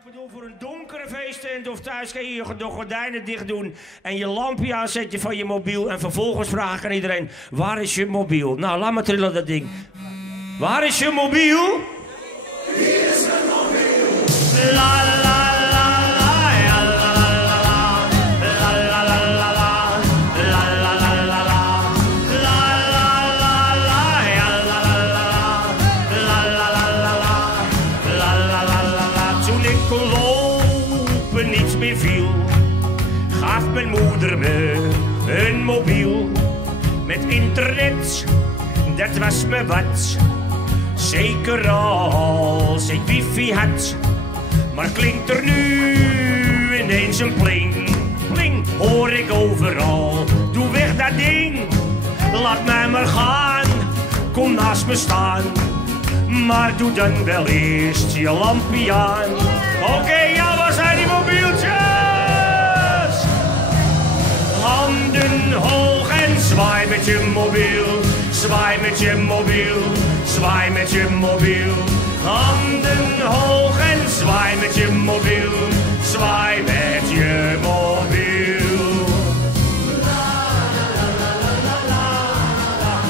Ik bedoel, voor een donkere feesttent of thuis kan je je de gordijnen dicht doen en je lampje aanzetten van je mobiel en vervolgens vragen ik aan iedereen, waar is je mobiel? Nou, laat maar trillen dat ding. Waar is je mobiel? Hier is mijn mobiel. La la la la, ja la la la la, la la la la la, la la la la la, la la la la, ja la la la la, la la la la la, la la la la la. Toen ik kon lopen niets meer viel, gaf mijn moeder me een mobiel met internet. Dat was me wat. Zeker als ik wifi had, maar klinkt er nu ineens een pling, pling, hoor ik overal. Doe weg dat ding, laat mij maar gaan, kom naast me staan, maar doe dan wel eerst je lampje aan. Oké, ja, waar zijn die mobieltjes? Handen hoog en zwaai met je mobiel, zwaai met je mobiel. Zwaai met je mobiel, handen hoog en zwaai met je mobiel, zwaai met je mobiel.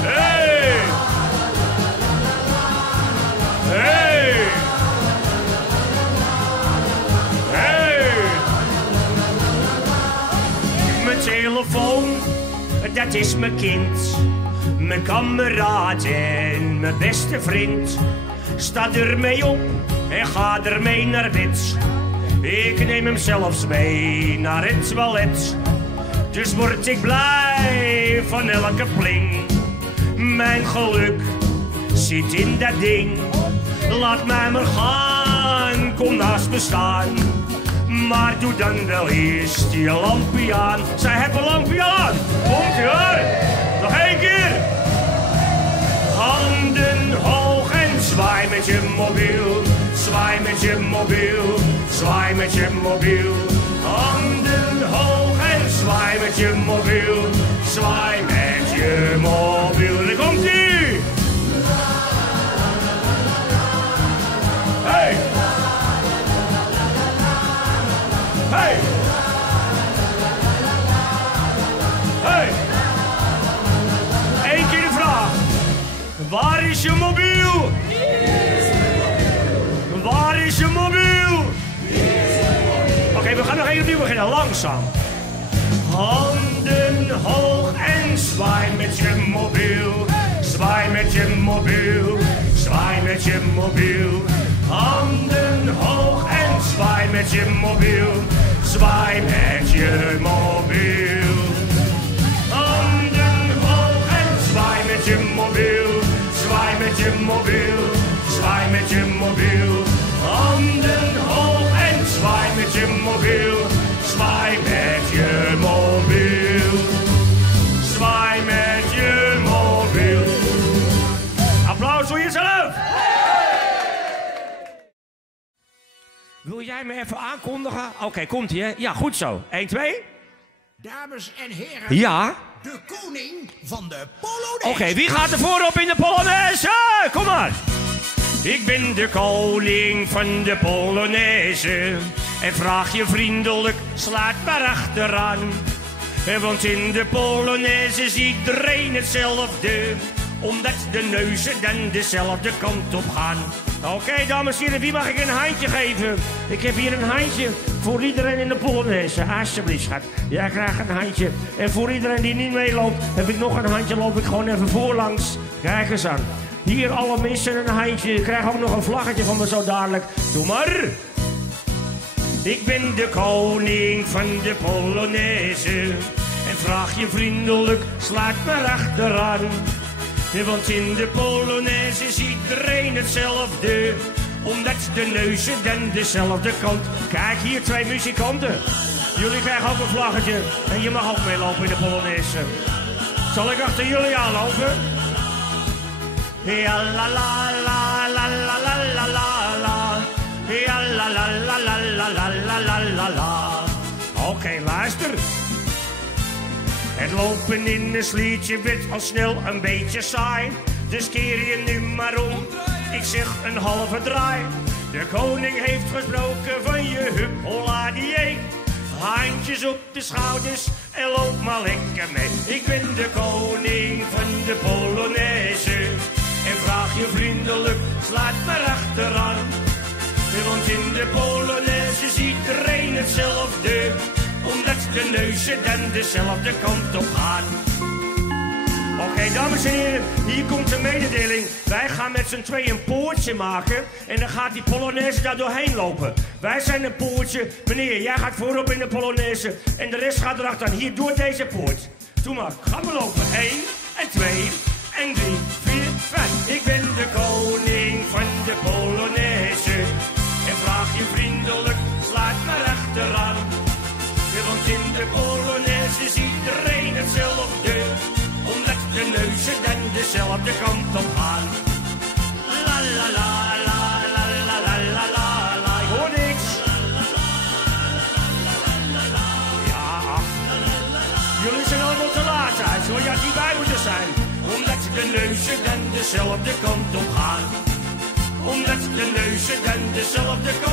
Hey! Hey! Hey! Mijn telefoon, dat is mijn kind. Mijn kameraad en mijn beste vriend. Sta ermee op en ga ermee naar bed. Ik neem hem zelfs mee naar het toilet. Dus word ik blij van elke pling. Mijn geluk zit in dat ding. Laat mij maar gaan, kom naast me staan. Maar doe dan wel eerst je lampje aan. Zij hebben een lampje aan. Komt ie hoor. Nog één keer. Handen hoog en zwaai met je mobiel. Zwaai met je mobiel. Zwaai met je mobiel. Handen hoog en zwaai met je mobiel. Zwaai met je mobiel. Daar komt ie. Hey. Hey. Hey. Eén keer de vraag. Waar is je mobiel? Waar is je mobiel? Oké, we gaan nog even opnieuw beginnen. Langzaam. Handen hoog en zwaai met je mobiel. Zwaai met je mobiel. Zwaai met je mobiel. Handen hoog en zwaai met je mobiel. Zwaai met je mobiel. Handen hoog en zwaai met je mobiel. Zwaai met je mobiel. Zwaai met je mobiel. Handen hoog en zwaai met je mobiel. Zwaai met je mobiel. Zwaai met je mobiel. Applaus voor jezelf. Wil jij me even aankondigen? Oké, komt ie, hè? Ja, goed zo. 1, 2. Dames en heren. Ja. De koning van de Polonaise. Oké, wie gaat er voorop in de Polonaise? Kom maar. Ik ben de koning van de Polonaise. En vraag je vriendelijk, slaat maar achteraan. Want in de Polonaise is iedereen hetzelfde. Omdat de neuzen dan dezelfde kant op gaan. Oké, dames en heren, wie mag ik een handje geven? Ik heb hier een handje voor iedereen in de Polonaise. Alsjeblieft, schat. Jij krijgt een handje. En voor iedereen die niet meeloopt, heb ik nog een handje. Loop ik gewoon even voorlangs. Kijk eens aan. Hier alle mensen een handje. Ik krijg ook nog een vlaggetje van me zo dadelijk. Doe maar. Ik ben de koning van de Polonaise. En vraag je vriendelijk, slaat maar achteraan. Want in de Polonaise is iedereen hetzelfde. Omdat de neuzen dan dezelfde kant. Kijk, hier 2 muzikanten. Jullie krijgen ook een vlaggetje. En je mag ook meelopen in de Polonaise. Zal ik achter jullie aanlopen? Ja la la la la la la la la la. Ja la la la la la la la la la la. Oké, luister. Het lopen in een slietje werd al snel een beetje saai. Dus keer je nu maar om. Ik zeg een halve draai. De koning heeft gesproken van je hup, holla die een. Handjes op de schouders en loop maar lekker mee. Ik ben de koning van de Polonaise. En vraag je vriendelijk, slaat maar achteraan. Want in de Polonaise ziet iedereen hetzelfde. Omdat de neuzen dan dezelfde kant op gaan. Oké, dames en heren, hier komt een mededeling. Wij gaan met z'n tweeën een poortje maken. En dan gaat die Polonaise daar doorheen lopen. Wij zijn een poortje. Meneer, jij gaat voorop in de Polonaise. En de rest gaat erachteraan. Hier, door deze poort. Doe maar, ga maar lopen. 1 en 2 en 3, 4, 5. Ik ben de koning van de Polonaise. En vraag je vriendelijk, slaat maar achteraan. Want in de Polonaise ziet iedereen hetzelfde. Omdat de neuzen dan dezelfde kant op gaan. La la la la la la la la la la. Ik hoor niks. Ja, jullie zijn allemaal te laat uit. Hoor, je had hierbij moeten zijn. Omdat de neuzen dan dezelfde kant op gaan. Omdat de neuzen dan dezelfde kant op gaan.